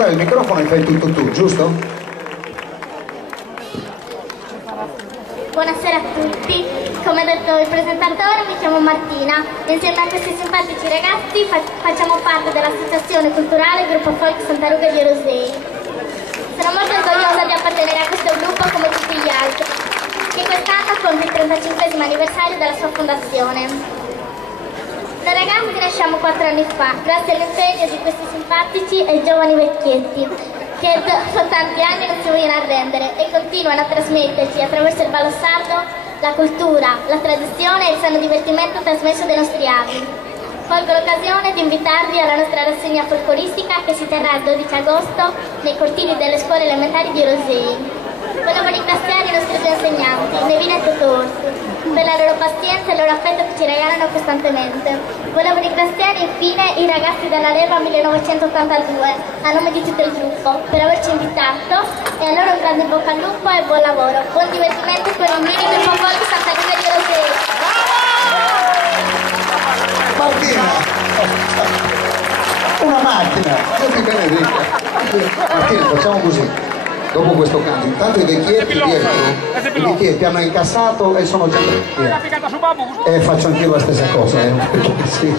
Il microfono e fai tutto tu, giusto? Buonasera a tutti, come ha detto il presentatore mi chiamo Martina e insieme a questi simpatici ragazzi facciamo parte dell'associazione culturale Gruppo Folk Santa Ruga di Rosei. Sono molto orgogliosa di appartenere a questo gruppo come tutti gli altri, che quest'anno compie il 35° anniversario della sua fondazione. Noi ragazzi nasciamo 4 anni fa, grazie all'impegno di questi simpatici e giovani vecchietti, che dopo tanti anni non si vogliono arrendere e continuano a trasmetterci attraverso il ballo sardo la cultura, la tradizione e il sano divertimento trasmesso dai nostri avi. Colgo l'occasione di invitarvi alla nostra rassegna folcloristica che si terrà il 12 agosto nei cortili delle scuole elementari di Rosei. Volevo ringraziare i nostri due insegnanti, Nevina e Totò, per la loro pazienza e il loro affetto che ci regalano costantemente. Volevo ringraziare infine i ragazzi della Leva 1982, a nome di tutto il gruppo, per averci invitato e a loro un grande bocca al lupo e buon lavoro. Buon divertimento con i mini Gruppo Folk Santa Ruga di Rosei. Martina! Una macchina! Dio ti benedica! Martina, facciamo così. Dopo questo canto, intanto i vecchietti dietro, i vecchietti hanno incassato e sono già via. E faccio anch'io la stessa cosa, perché sì,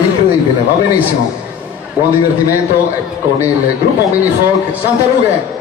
incredibile, va benissimo. Buon divertimento con il gruppo Mini Folk Santa Ruga.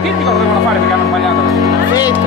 Dimmi cosa devono fare perché hanno sbagliato.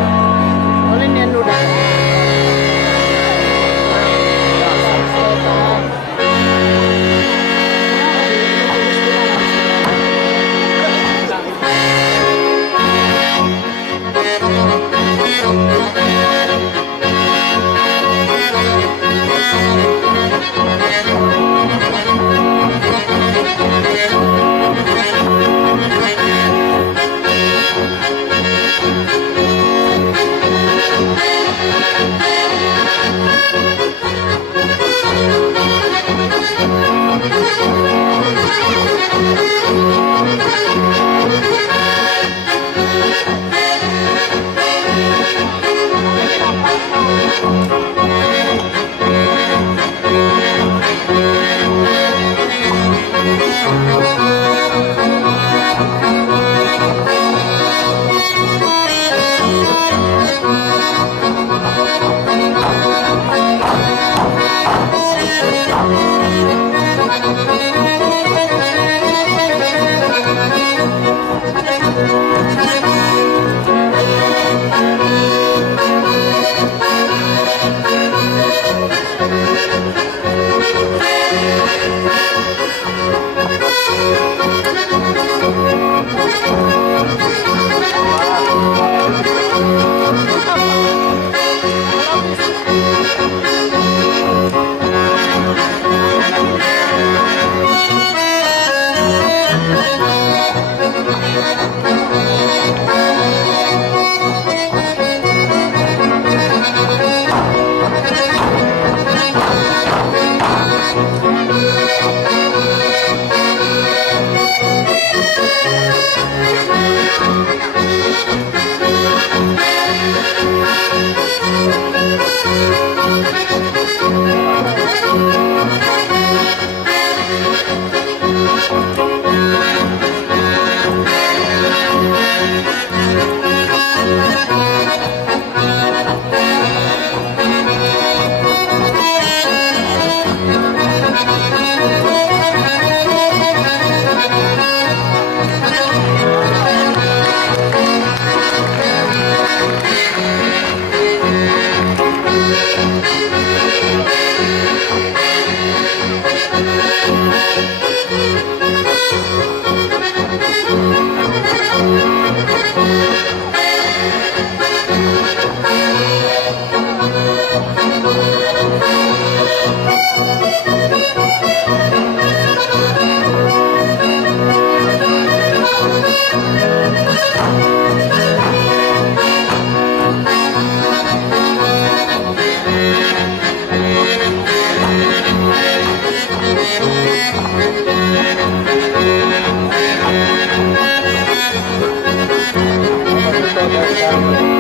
Grazie.